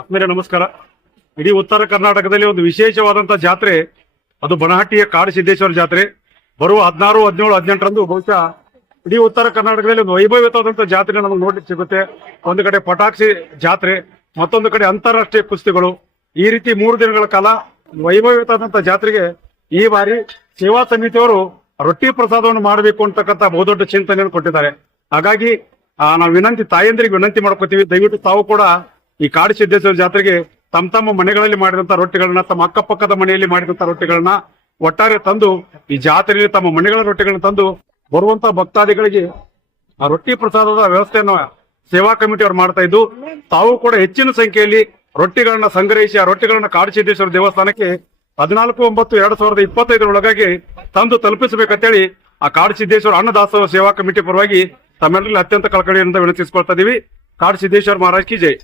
ಆತ್ಮೀಯರೇ ನಮಸ್ಕಾರ. ಇಡೀ ಉತ್ತರ ಕರ್ನಾಟಕದಲ್ಲಿ ಒಂದು ವಿಶೇಷವಾದಂತಹ ಜಾತ್ರೆ, ಅದು ಬನಹಟ್ಟಿಯ ಕಾಡು ಸಿದ್ದೇಶ್ವರ ಜಾತ್ರೆ. ಬರುವ 16, 17, 18ರಂದು ಬಹುಶಃ ಇಡೀ ಉತ್ತರ ಕರ್ನಾಟಕದಲ್ಲಿ ಒಂದು ವೈಭವಯುತವಾದಂತಹ ಜಾತ್ರೆ ನಮಗೆ ನೋಡ್ಲಿಕ್ಕೆ ಸಿಗುತ್ತೆ. ಒಂದು ಕಡೆ ಪಟಾಕ್ಷಿ ಜಾತ್ರೆ, ಮತ್ತೊಂದು ಕಡೆ ಅಂತಾರಾಷ್ಟ್ರೀಯ ಕುಸ್ತಿಗಳು. ಈ ರೀತಿ 3 ದಿನಗಳ ಕಾಲ ವೈಭವಯುತವಾದಂತಹ ಜಾತ್ರೆಗೆ ಈ ಬಾರಿ ಸೇವಾ ಸಮಿತಿಯವರು ರೊಟ್ಟಿ ಪ್ರಸಾದವನ್ನು ಮಾಡಬೇಕು ಅಂತಕ್ಕಂಥ ಬಹುದೊಡ್ಡ ಚಿಂತನೆಯನ್ನು ಕೊಟ್ಟಿದ್ದಾರೆ. ಹಾಗಾಗಿ ನಾವು ತಾಯಂದ್ರಿಗೆ ವಿನಂತಿ ಮಾಡ್ಕೋತೀವಿ, ದಯವಿಟ್ಟು ತಾವು ಕೂಡ ಈ ಕಾಡು ಸಿದ್ದೇಶ್ವರ ಜಾತ್ರೆಗೆ ತಮ್ಮ ಮನೆಗಳಲ್ಲಿ ಮಾಡಿದಂತ ರೊಟ್ಟಿಗಳನ್ನ, ತಮ್ಮ ಅಕ್ಕಪಕ್ಕದ ಮನೆಯಲ್ಲಿ ಮಾಡಿದಂತ ರೊಟ್ಟಿಗಳನ್ನ ಒಟ್ಟಾರೆ ತಂದು ಈ ಜಾತ್ರೆಯಲ್ಲಿ ತಮ್ಮ ಮನೆಗಳ ರೊಟ್ಟಿಗಳನ್ನ ತಂದು ಬರುವಂತ ಭಕ್ತಾದಿಗಳಿಗೆ ಆ ರೊಟ್ಟಿ ಪ್ರಸಾದದ ವ್ಯವಸ್ಥೆಯನ್ನು ಸೇವಾ ಕಮಿಟಿಯವರು ಮಾಡ್ತಾ ಇದ್ದು, ತಾವು ಕೂಡ ಹೆಚ್ಚಿನ ಸಂಖ್ಯೆಯಲ್ಲಿ ರೊಟ್ಟಿಗಳನ್ನ ಸಂಗ್ರಹಿಸಿ ಆ ರೊಟ್ಟಿಗಳನ್ನ ಕಾಡು ಸಿದ್ದೇಶ್ವರ ದೇವಸ್ಥಾನಕ್ಕೆ 14/9/2025 ತಂದು ತಲುಪಿಸಬೇಕಂತೇಳಿ ಆ ಕಾಡು ಸಿದ್ದೇಶ್ವರ ಅನ್ನದಾಸೋಹ ಸೇವಾ ಕಮಿಟಿ ಪರವಾಗಿ ತಮ್ಮೆಲ್ಲರಲ್ಲಿ ಅತ್ಯಂತ ಕಳಕಳಿಯಿಂದ ವಿನಂತಿಸಿಕೊಳ್ತಾ ಇದೀವಿ. ಕಾಡು ಸಿದ್ದೇಶ್ವರ ಮಹಾರಾಜ್ ಕಿ ಜೈ.